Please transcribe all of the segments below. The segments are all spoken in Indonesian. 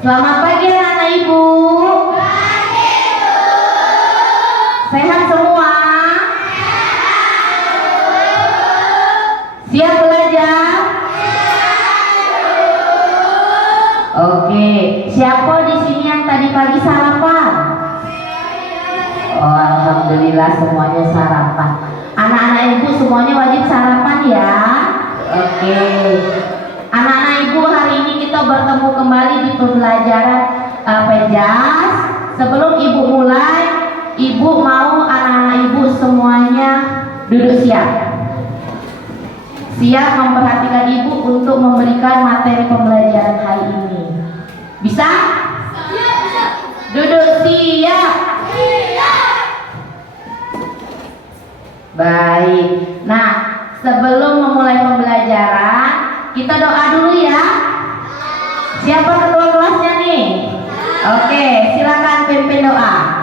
Selamat pagi anak-anak ibu. Sehat semua? Siap belajar? Oke, siapa di sini yang tadi pagi sarapan? Oh, alhamdulillah semuanya sarapan. Anak-anak ibu semuanya wajib sarapan ya. Oke. Anak-anak ibu, hari ini kita bertemu kembali di pembelajaran PEJAS. Sebelum ibu mulai, ibu mau anak-anak ibu semuanya duduk siap. Siap memperhatikan ibu untuk memberikan materi pembelajaran hari ini. Bisa? Siap. Duduk siap. Baik. Nah, sebelum memulai pembelajaran, kita doa dulu ya. Siapa ketua kelasnya nih? Oke, silakan pimpin doa.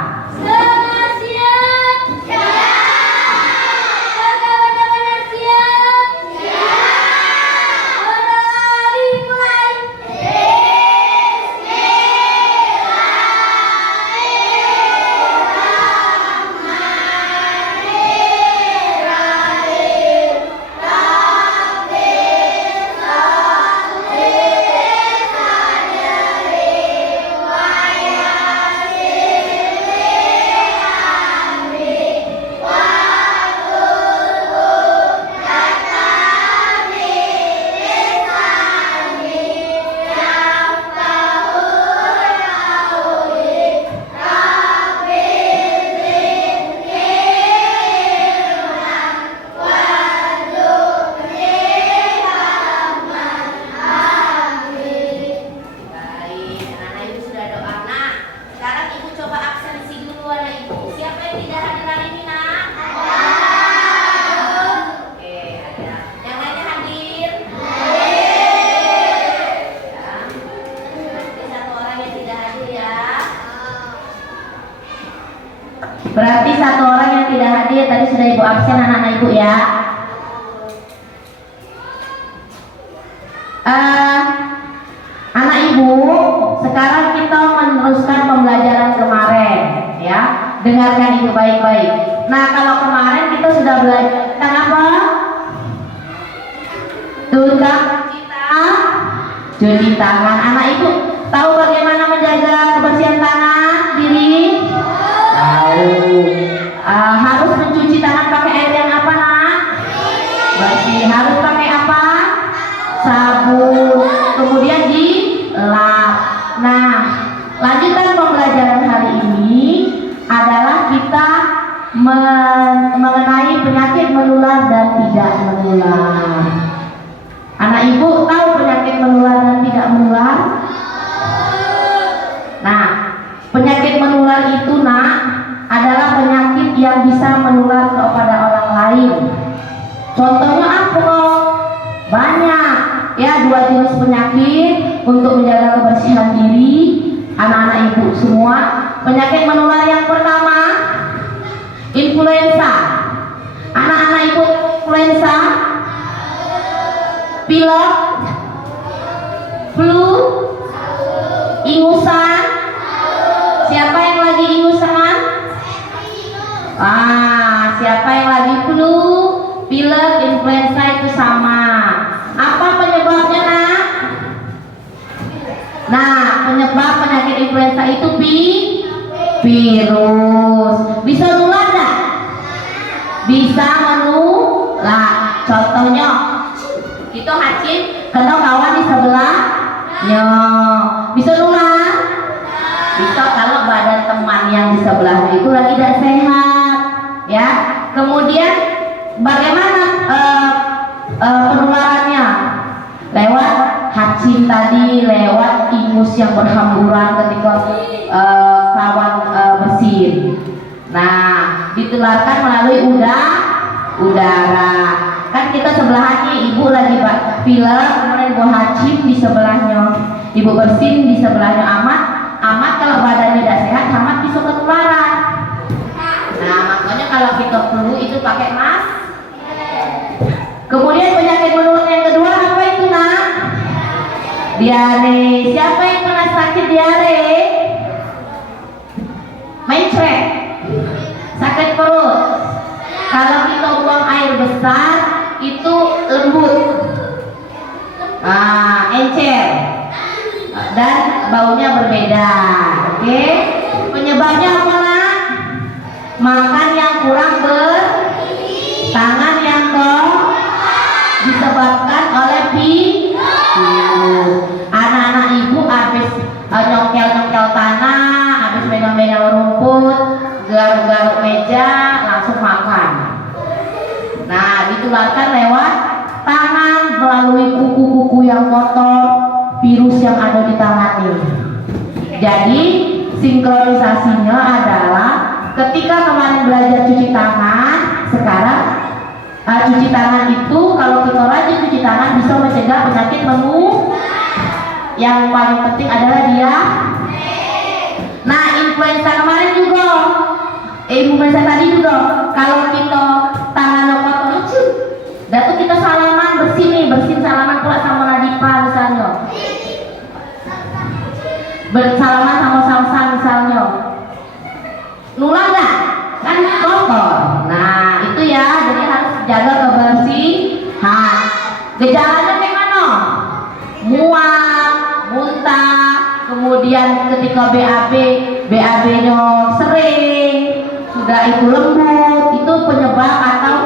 Berarti satu orang yang tidak hadir tadi sudah ibu absen anak-anak ibu ya. Anak ibu, sekarang kita meneruskan pembelajaran kemarin ya. Dengarkan ibu baik-baik. Nah, kalau kemarin kita sudah belajar tentang apa? Tentang cuci tangan. Anak ibu tahu bagaimana menjaga kebersihan tangan diri? Harus mencuci tangan pakai air yang apa nak? Bersih. Harus pakai apa? Sabun. Kemudian dilap. Nah, lanjutan pembelajaran hari ini adalah kita mengenai penyakit menular dan tidak menular. Anak ibu tahu penyakit menular dan tidak menular? Nah, penyakit menular itu nak adalah penyakit yang bisa menular kepada orang lain. Contohnya apa? Banyak ya, 2 jenis penyakit untuk menjaga kebersihan diri anak-anak ibu semua. Penyakit menular yang pertama influenza. Anak-anak ibu influenza, pilek, flu, ingusan. Siapa yang lagi ingusan? Siapa yang lagi flu, pilek, influenza itu sama. Apa penyebabnya nak? Nah, penyebab penyakit influenza itu virus. Bisa nular enggak? Bisa menular. Contohnya, kita hacin kena kawan di sebelahnya. Bisa nular? Bisa kalau badan teman yang di sebelahnya itu lagi tidak sehat, ya. Kemudian bagaimana penularannya? Lewat hacin tadi, lewat ingus yang berhamburan ketika kawan bersin. Nah, ditularkan melalui udara. Kan kita sebelahannya, ibu lagi pilek, kemudian ibu hacin di sebelahnya, ibu bersin di sebelahnya amat kalau badannya tidak sehat, amat bisa ketularan. Nah, makanya kalau kita flu itu pakai masker. Kemudian penyakit menular yang kedua apa itu nak? Diare. Siapa yang pernah sakit diare? Mencret, sakit perut. Kalau kita buang air besar itu lembut, encer, dan baunya berbeda. Oke, penyebabnya apa nak? Makan yang kurang tangan yang disebabkan oleh virus. Anak-anak ibu habis nyongkel tanah, habis megang-megang rumput, garuk-garuk meja, langsung makan. Nah, ditularkan lewat tangan melalui kuku-kuku yang kotor, virus yang ada di tangan ini. Jadi sinkronisasinya adalah ketika kemarin belajar cuci tangan, sekarang cuci tangan itu kalau kita rajin cuci tangan bisa mencegah penyakit yang paling penting adalah dia. Nah, influenza kemarin juga, influenza tadi juga, kalau kita tangannya kotor, dan tuh kita salaman bersin salaman pula sama Nadipa misalnya, bersalaman sama Samsan misalnya, nular nggak? Kan kotor. Nah itu ya, jadi harus jaga kebersihan. Gejalanya gimana? Mual, muntah, kemudian ketika BAB-nya sering, sudah itu lembut, itu penyebab atau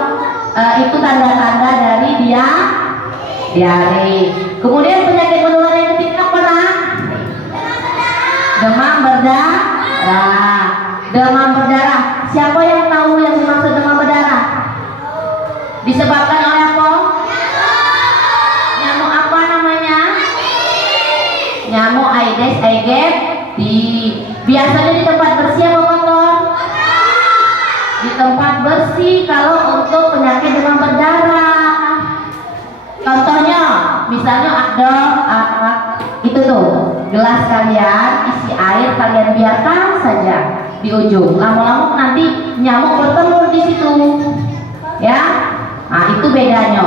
itu tanda-tanda dari diare. Kemudian penyakit menular yang ketiga apa nak? Demam berdarah. Demam berdarah. Siapa yang tahu yang dimaksud demam berdarah? Disebabkan oleh apa? Nyamuk apa namanya? Nyamuk Aedes aegypti. Biasanya di tempat bersih apa kotor? Di tempat bersih kalau untuk penyakit demam berdarah. Contohnya, misalnya ada itu tuh gelas kalian isi air, kalian biarkan saja di ujung. Lama-lama nanti nyamuk bertelur di situ, ya. Nah itu bedanya.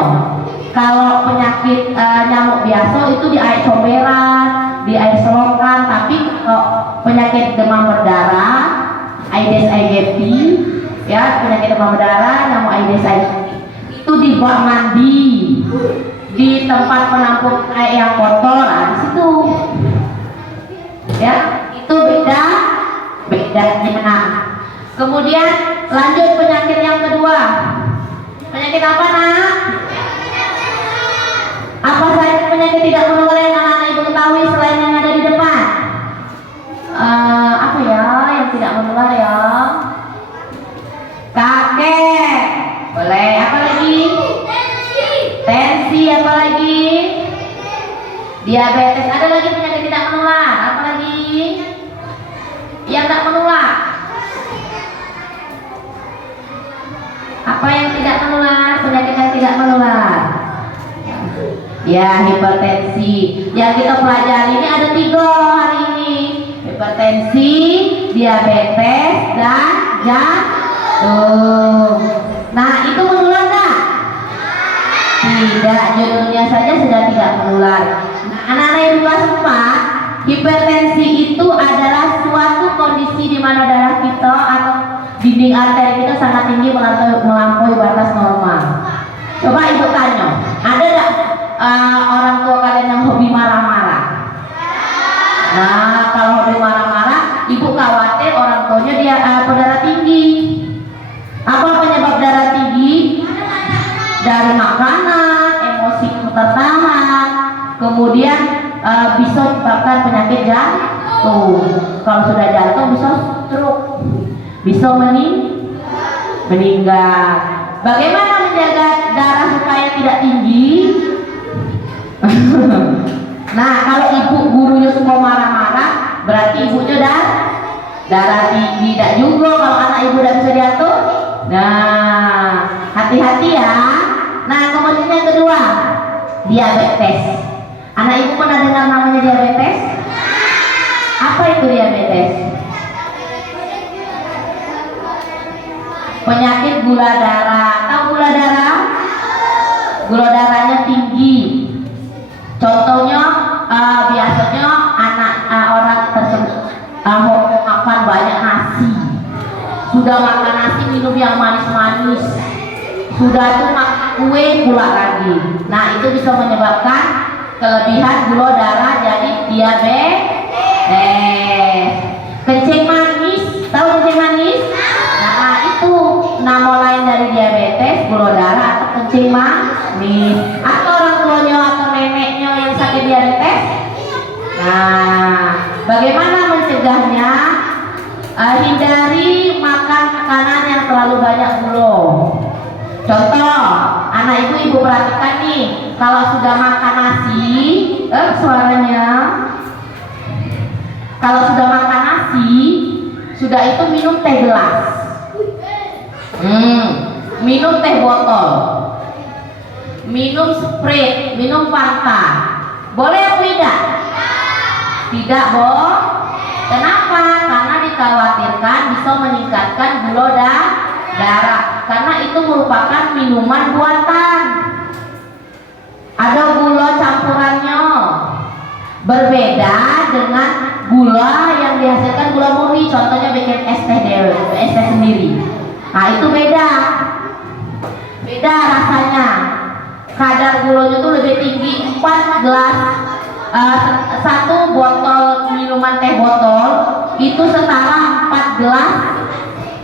Kalau penyakit nyamuk biasa itu di air comberan, di air selokan. Tapi kalau penyakit demam berdarah, Aedes aegypti, ya penyakit demam berdarah, nyamuk Aedes aegypti itu di bak mandi, di tempat penampung air yang kotor, di situ, ya itu bedanya. Kemudian lanjut penyakit yang kedua. Penyakit apa nak? Apa saja penyakit tidak menular yang anak-anak ibu ketahui selain yang ada di depan? Apa ya yang tidak menular ya? Kakek, boleh. Apa lagi? Tensi, apa lagi? Diabetes. Ada lagi penyakit tidak menular. Apa lagi? Yang tak menular. Apa yang tidak menular? Penyakit yang tidak menular. Ya, hipertensi. Yang kita pelajari ini ada 3 hari ini. Hipertensi, diabetes, dan jantung. Nah, itu menular nggak? Tidak, judulnya saja sudah tidak menular. Nah, anak-anak ibu kelas 4, hipertensi itu adalah suatu kondisi di mana darah kita atau dinding arteri kita sangat tinggi melampaui batas normal. Coba ibu tanya, ada nggak orang tua kalian yang hobi marah-marah? Nah, kalau hobi marah-marah, ibu khawatir orang tuanya dia berdarah tinggi. Apa penyebab darah tinggi? Dari makanan, emosi tertahan, kemudian bisa menyebabkan penyakit jantung. Kalau sudah jantung bisa stroke, bisa meninggal. Bagaimana menjaga darah supaya tidak tinggi? Nah, kalau ibu gurunya semua marah-marah, berarti ibunya darah tinggi. Tidak juga kalau anak ibu tidak bisa diatur. Nah, hati-hati ya. Nah, kemudian yang kedua, diabetes. Anak ibu pernah dengar namanya diabetes? Apa itu diabetes? Penyakit gula darah. Tahu gula darah? Gula darahnya tinggi. Contohnya biasanya anak sudah makan nasi minum yang manis-manis, sudah tuh makan kue pula lagi. Nah itu bisa menyebabkan kelebihan gula darah, jadi diabetes. Kencing manis, tahu kencing manis? Nah itu nama lain dari diabetes, gula darah atau kencing manis. Atau orang tuanya atau neneknya yang sakit diabetes. Nah bagaimana mencegahnya? Hindari makan makanan yang terlalu banyak gula. Contoh, anak ibu perhatikan nih, kalau sudah makan nasi, suaranya, kalau sudah makan nasi, sudah itu minum teh gelas, minum teh botol, minum Sprite, minum Fanta, boleh atau tidak? Tidak, Bo. Kenapa? Karena dikhawatirkan bisa meningkatkan gula darah, karena itu merupakan minuman buatan, ada gula campurannya, berbeda dengan gula yang dihasilkan gula murni. Contohnya bikin es teh sendiri. Nah itu beda rasanya. Kadar gulanya itu lebih tinggi. 4 gelas, 1 botol minuman teh botol itu setara 4 gelas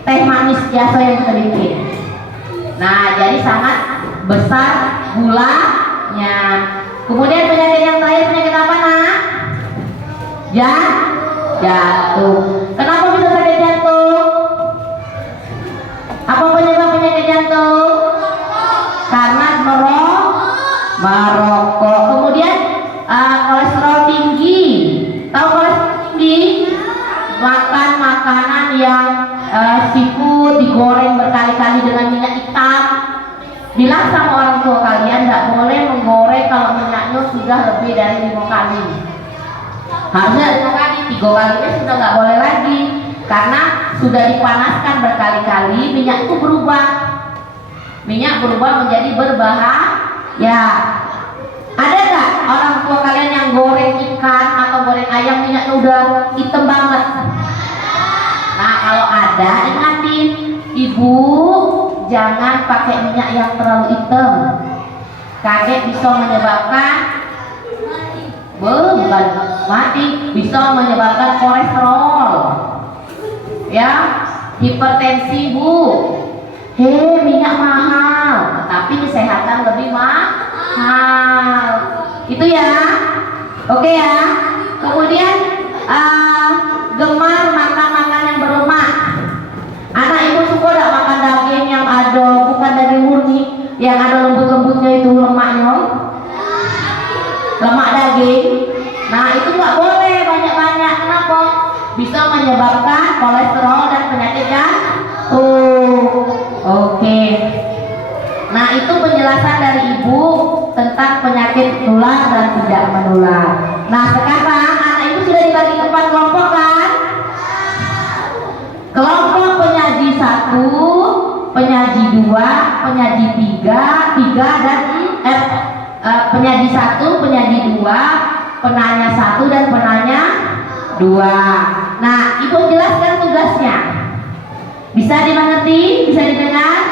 teh manis biasa yang kita bikin. Nah jadi sangat besar gulanya. Kemudian penyakit yang terakhir, penyakit apa nak? Jantung. Kenapa bisa sakit jantung? Apa penyebab penyakit jantung? Karena merokok. Kemudian kolesterol tinggi. Tahu kolesterol tinggi? Makan makanan yang seafood digoreng berkali-kali dengan minyak hitam. Bilang sama orang tua kalian tidak boleh menggoreng kalau minyaknya sudah lebih dari 5 kali. Harusnya 5 kali, 3 kalinya sudah nggak boleh lagi, karena sudah dipanaskan berkali-kali, minyak itu berubah. Minyak berubah menjadi berbahaya. Ada nggak orang tua kalian yang goreng ikan atau goreng ayam minyaknya udah hitam banget? Nah kalau ada, ingatin ibu, jangan pakai minyak yang terlalu hitam. Kaget bisa menyebabkan bukan mati, bisa menyebabkan kolesterol, ya, hipertensi bu. Minyak mahal, tapi kesehatan lebih mahal. Itu ya, oke ya. Kemudian gemar makan makanan yang berlemak. Anak ibu suka tidak makan daging yang ada, bukan daging murni, yang ada lembut-lembutnya itu lemaknya, lemak daging. Nah itu nggak boleh banyak-banyak. Kenapa? Bisa menyebabkan kolesterol dan penyakit jantung. Oke. Nah itu penjelasan dari ibu tentang penyakit menular dan tidak menular. Nah sekarang anak ibu sudah dibagi ke 4 kelompok kan? Kelompok penyaji 1, penyaji 2, penyaji 3 dan penyaji 1, penyaji 2, penanya 1 dan penanya 2. Nah ibu jelaskan tugasnya. Bisa dimengerti? Bisa didengar?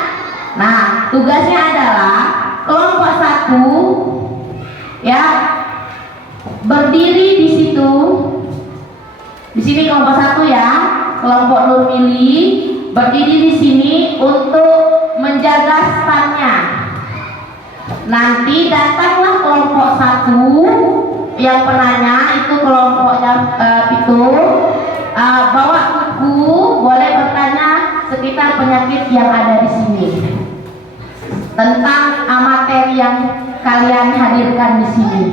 Nah tugasnya adalah kelompok 1 ya berdiri di situ. Di sini kelompok 1 ya. Kelompok Nurmili berdiri di sini untuk menjaga standnya. Nanti datanglah kelompok 1 yang penanya, itu kelompok yang itu bawa buku, boleh bertanya sekitar penyakit yang ada di sini, tentang materi yang kalian hadirkan di sini.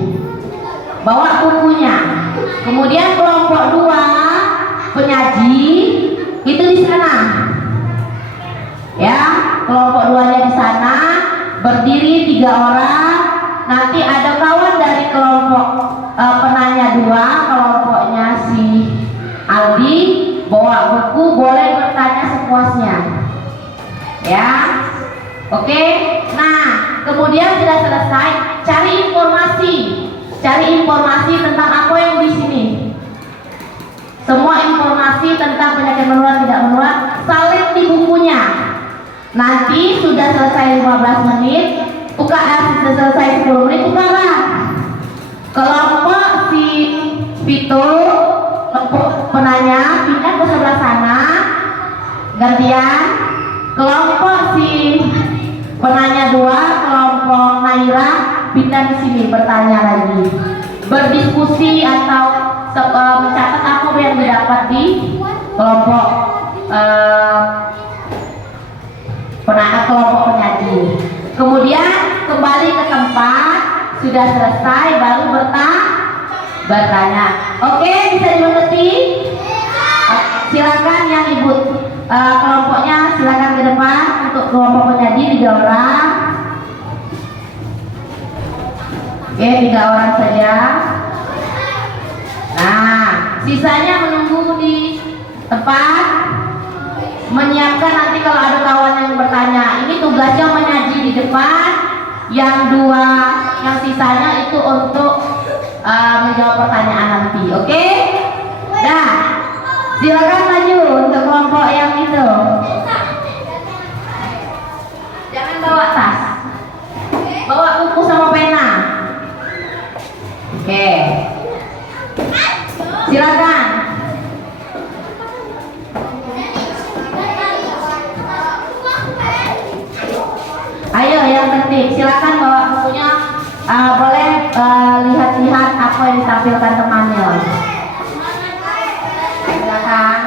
Bawa bukunya. Kemudian kelompok 2 penyaji itu di sana. Ya, kelompok 2-nya di sana, berdiri 3 orang. Nanti ada kawan dari kelompok penanya 2, kelompoknya si Aldi, bawa buku, boleh bertanya sepuasnya. Ya. Oke. Nah, kemudian sudah selesai, cari informasi. Cari informasi tentang apa yang di sini. Semua informasi tentang penyakit menular tidak menular, salin di Nanti sudah selesai 15 menit, sudah selesai 10 menit, tukaran. Kelompok si Vito, kelompok penanya pindah ke sebelah sana, gantian. Kelompok si penanya 2, kelompok Naira pindah di sini bertanya lagi, berdiskusi atau mencatat apa yang didapat di kelompok kelompok penyaji. Kemudian kembali ke tempat, sudah selesai baru bertanya. Oke, bisa dimengerti? Silakan yang ibu kelompoknya silakan ke depan untuk kelompok penyaji 3 orang. Oke, 3 orang saja. Nah, sisanya menunggu di tempat, menyiapkan nanti kalau ada kawan yang bertanya. Ini tugasnya menyaji di depan, yang 2 yang sisanya itu untuk menjawab pertanyaan nanti. Oke? Nah, silakan maju untuk kelompok yang itu. Jangan bawa tas, bawa buku sama pena. Oke, silakan. Ayo yang penting silakan bawa bukunya, boleh lihat-lihat apa yang ditampilkan temannya. Silakan.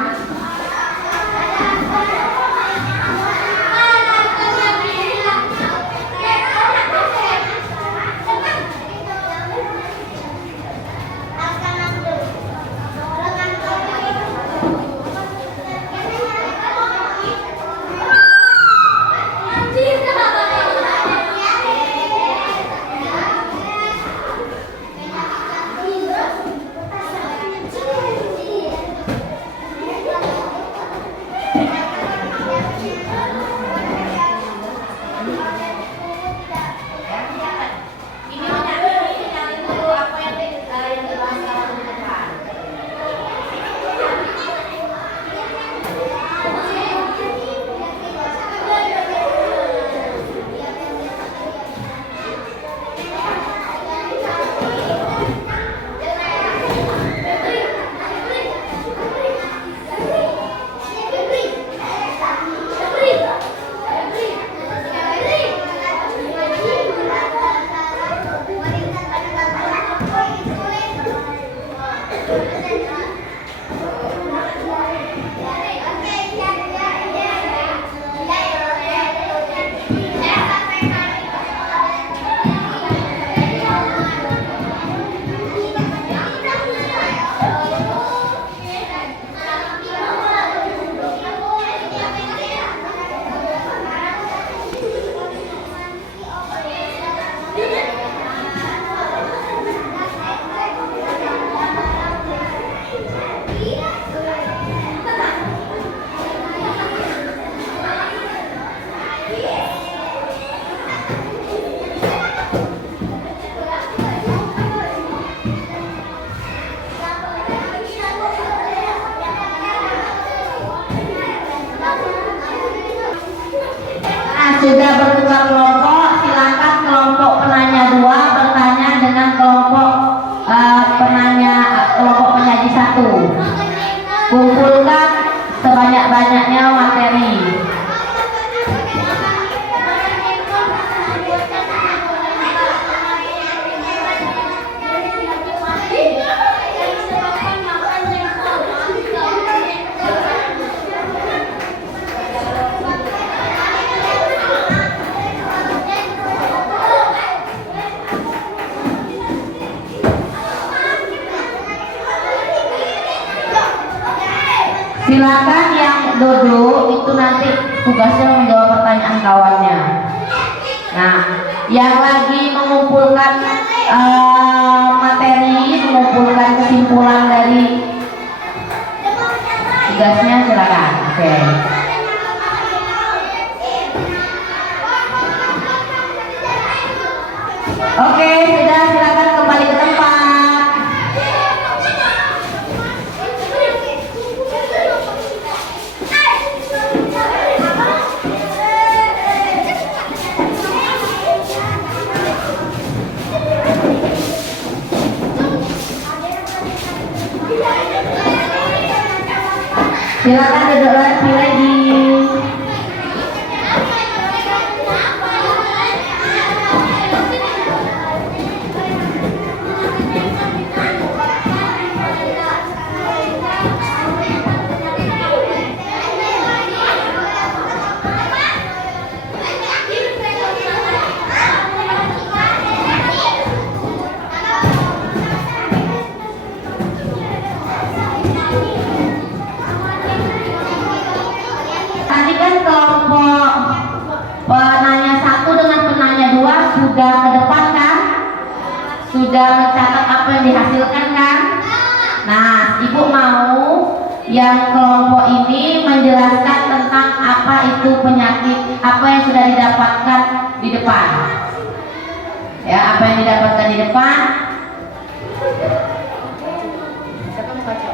Sudah bertukar kelompok, silakan kelompok penanya 2 bertanya dengan kelompok kelompok penyaji 1. Kumpulkan sebanyak-banyaknya materi. Silakan yang duduk itu nanti tugasnya menjawab pertanyaan kawannya. Nah, yang lagi mengumpulkan materi, mengumpulkan kesimpulan dari tugasnya silakan. Oke. Oke, sudah, silakan kembali ke tempat. Silakan duduk lagi. Tadi kan kelompok penanya 1 dengan penanya 2 sudah ke depan kan? Sudah mencatat apa yang dihasilkan kan? Nah, ibu mau yang kelompok ini menjelaskan tentang apa itu penyakit, apa yang sudah didapatkan di depan. Ya, apa yang didapatkan di depan? Siapa mau baca?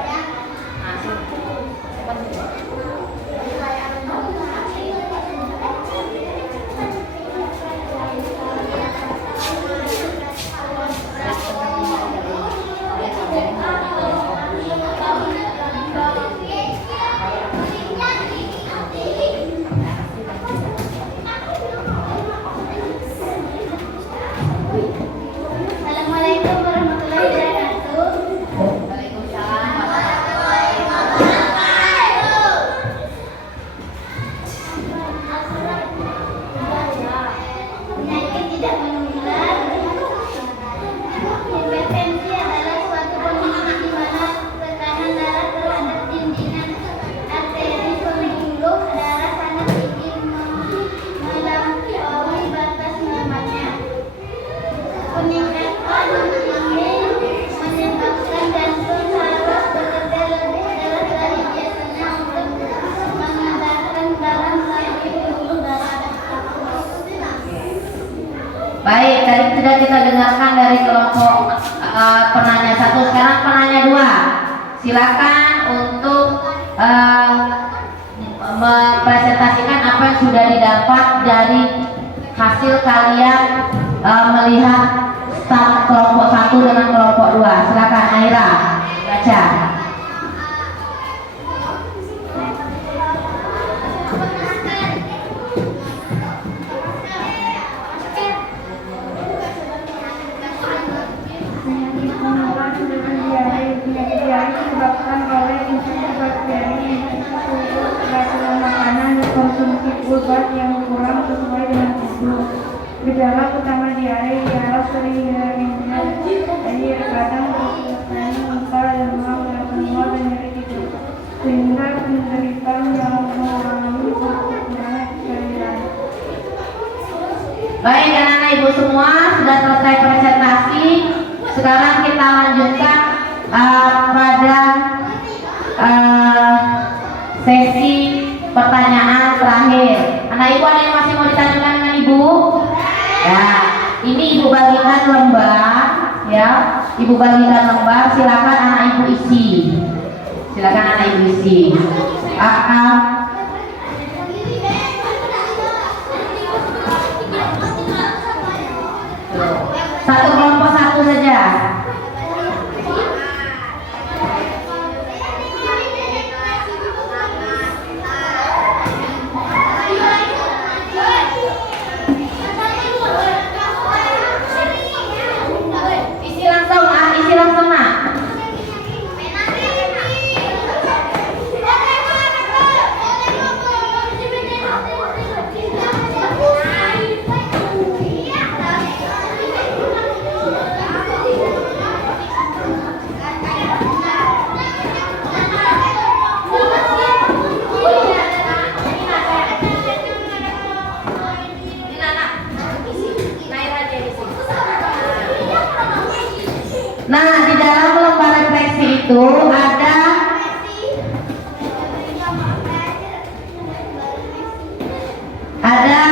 Assalamualaikum warahmatullahi wabarakatuh. Penyakit tidak menular. Hipertensi adalah suatu kondisi di mana tekanan darah terhadap dindingan arteri pembuluh darah sangat tinggi melampaui batas normalnya. Peningkatan ini menyebabkan jantung harus bekerja lebih keras dari biasanya untuk mengantarkan darah melalui pembuluh darah. Baik, tadi sudah kita dengarkan dari kelompok penanya 1. Sekarang penanya 2. Silakan untuk mempresentasikan apa yang sudah didapat dari hasil kalian melihat kelompok 1 dengan kelompok 2. Silakan Aira baca. Penyakit menular dengan diare. Penyakit diare disebabkan oleh infeksi bakteri tubuh keracunan makanan dan konsumsi obat yang kurang sesuai dengan tubuh. Gejala utama diare ialah sering hilangnya air, kadang kesulitan, muka, demam, mual, dan nyeri di perut, sehingga penderita yang mengalami kekurangan cairan. Baik, anak-anak ibu semua sudah selesai presentasi. Sekarang kita lanjutkan pada sesi pertanyaan terakhir. Anak ibu ada yang masih mau ditanyakan dengan ibu? Ya, ini ibu bagikan lembar, ya. Ibu bagikan lembar. Silakan anak ibu isi. Silakan anak ibu isi. Satu kelompok 1 saja. Isi langsung nak. Nah, di dalam lembar refleksi itu ada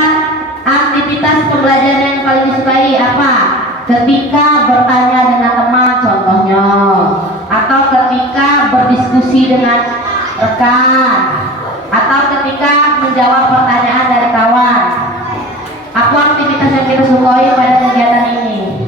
aktivitas pembelajaran yang paling disukai apa? Ketika bertanya dengan teman contohnya, atau ketika berdiskusi dengan rekan, atau ketika menjawab pertanyaan dari kawan. Apa aktivitas yang kita sukai pada kegiatan ini?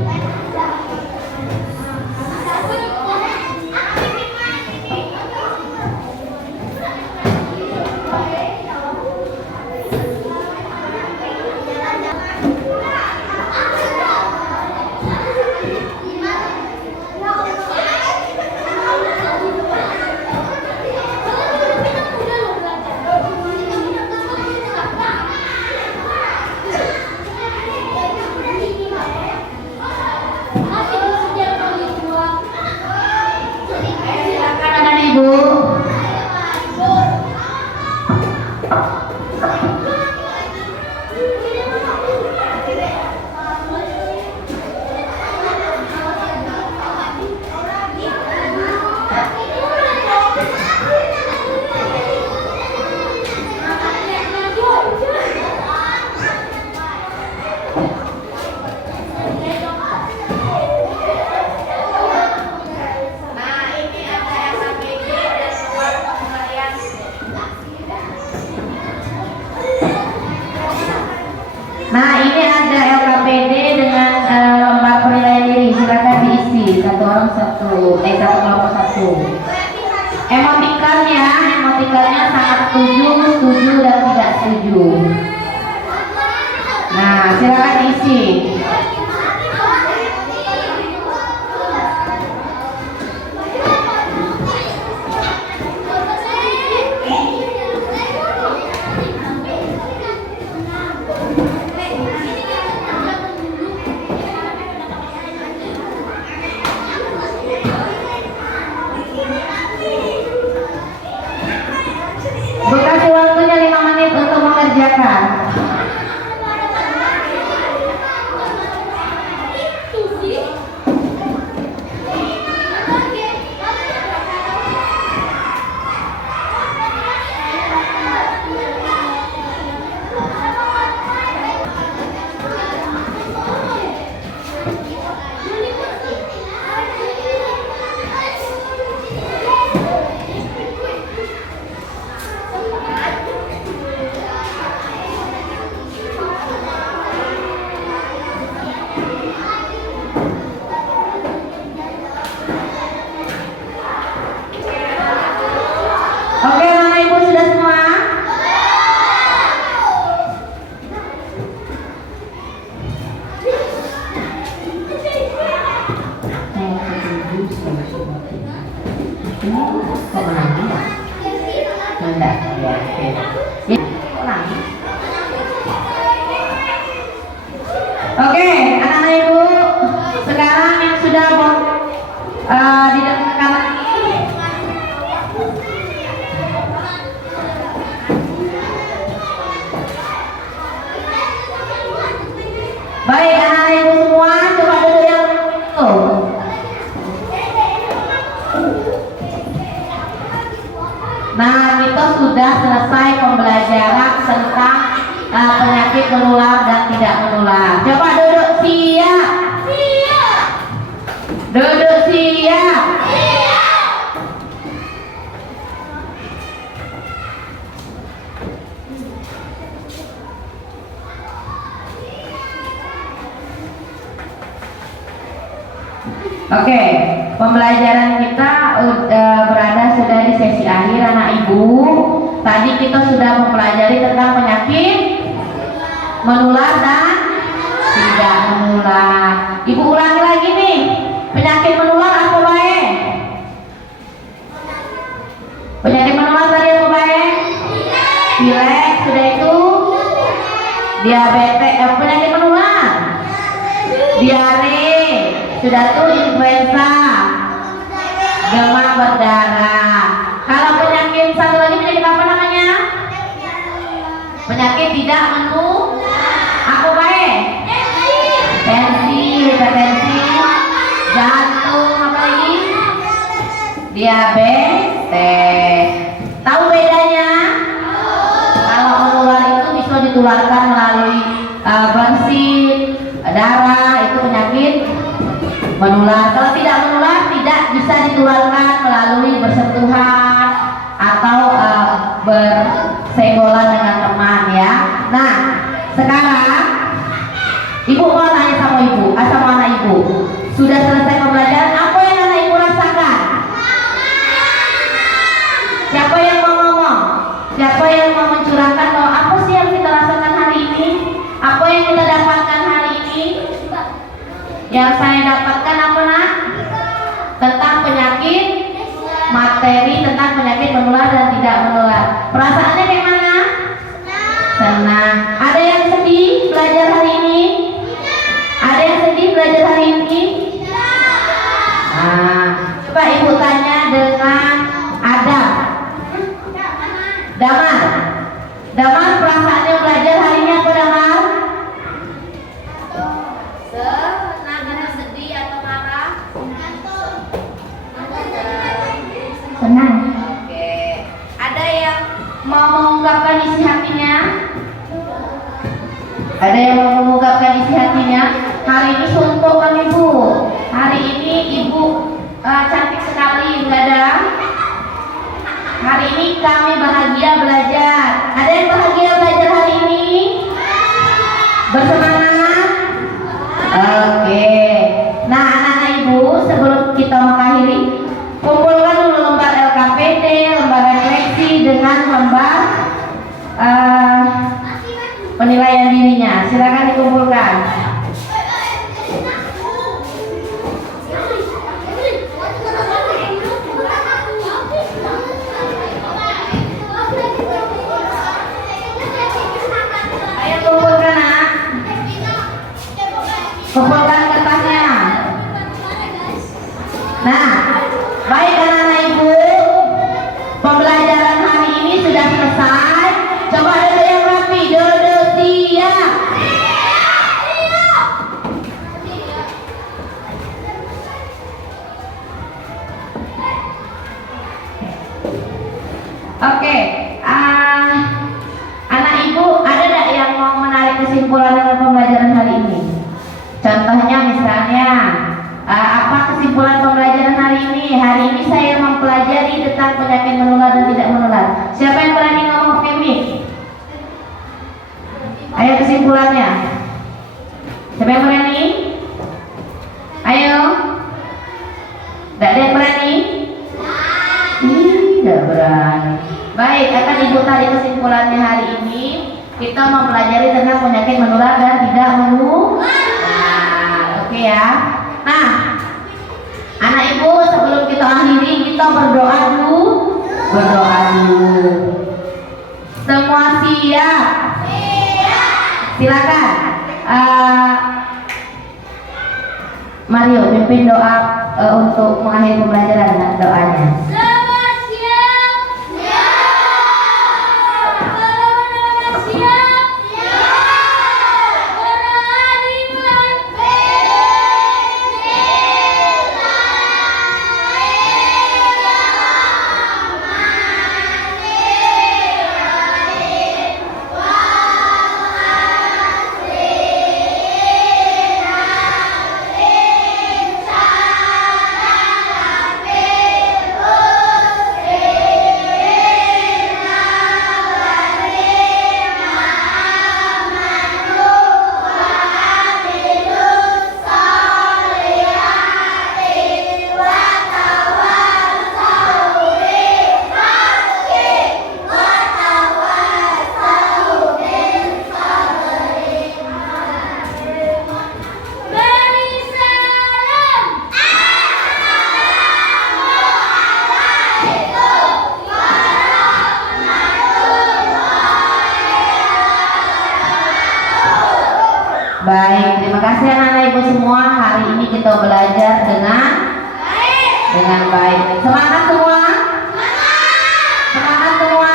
satu kelompok satu. Emotikannya sangat setuju dan tidak setuju. Nah, silakan isi. Bekasi waktunya 5 menit untuk mengerjakan. Oke, Bapak Ibu sudah semua? Kok menangis? Enggak, ya, oke. Ya, kok nangis? Oke, anak-anak Ibu, sekarang yang sudah di dekat kamar ini, baik anak-anak Ibu semua, coba duduk yang itu. Nah, kita sudah selesai pembelajaran tentang penyakit menular dan tidak menular. Coba duduk siap. Duduk siap. Oke, pembelajaran kita berada sudah di sesi akhir anak Ibu. Tadi kita sudah mempelajari tentang penyakit menular dan tidak menular. Ibu ulangi lagi nih, penyakit menular apa baik? Penyakit menular tadi apa baik? Pilek, sudah itu. Diabetes, penyakit menular. Diare, sudah tuh influenza, demam berdarah. Kalau penyakit satu lagi penyakit apa namanya? Penyakit tidak menular. Apa baik? Tensi, hipertensi, jantung, apa lagi? Diabetes. Tahu bedanya? Kalau menular itu bisa ditularkan melalui bersin, darah, itu penyakit menular. Kalau tidak menular, tidak bisa ditularkan melalui bersentuhan atau bersenggolan dengan teman ya. Nah, sekarang Ibu mau tanya sama Ibu, sama anak Ibu. Sudah selesai pembelajaran, apa yang anak Ibu rasakan? Siapa yang mau ngomong? Siapa yang mau mencurahkan bahwa apa sih yang kita rasakan hari ini? Apa yang kita dapatkan hari ini? Yang saya dapatkan apa nak? Tentang penyakit, materi tentang penyakit menular dan tidak menular. Perasaannya bagaimana? Senang. Ada yang sedih belajar hari ini? Ada yang sedih belajar hari ini? Nah, coba Ibu tanya dengan Adam. Damar. Damar, perasaannya belajar hari ini apa Damar? Senang atau sedih atau marah? Senang. Oke. Ada yang mau mengungkapkan isi hatinya? Ada yang mau mengungkapkan isi hatinya? Hari ini sumpah kan Ibu. Hari ini Ibu cantik sekali, enggak ada? Hari ini kami bahagia belajar. Ada yang bahagia belajar hari ini? Bersemangat? Oke. Nah, anak-anak Ibu, sebelum kita silakan dikumpulkan. Ayo kumpulkan nak. Kumpulkan kertasnya. Nah, baik anak-anak ibu, pembelajaran hari ini sudah selesai. Coba dulu yang rapi, duduk siap. Oke, anak ibu ada tidak yang mau menarik kesimpulan dalam pembelajaran hari ini? Contohnya misalnya, apa kesimpulan pembelajaran hari ini? Hari ini saya mempelajari tentang penyakit menular dan tidak menular. Siapa yang berani ngomong pakai mic? Ayo kesimpulannya. Siapa yang berani? Ayo. Tidak ada yang berani? Tidak berani. Baik, akan ibu tarik kesimpulannya hari ini. Kita mempelajari tentang penyakit menular dan tidak menular. Oke ya. Nah, anak ibu sebelum kita akhiri kita berdoa dulu. Berdoa dulu. Semua siap? Silakan. Mario pimpin doa untuk mengakhiri pembelajaran doanya. Baik, terima kasih anak-anak ibu semua. Hari ini kita belajar dengan baik. Semangat semua. Semangat semua.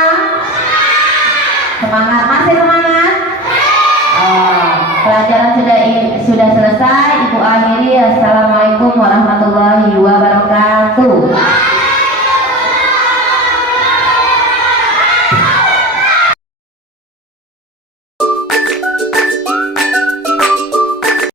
Semangat, masih semangat. Pelajaran sudah selesai. Ibu akhiri. Assalamualaikum warahmatullahi wabarakatuh.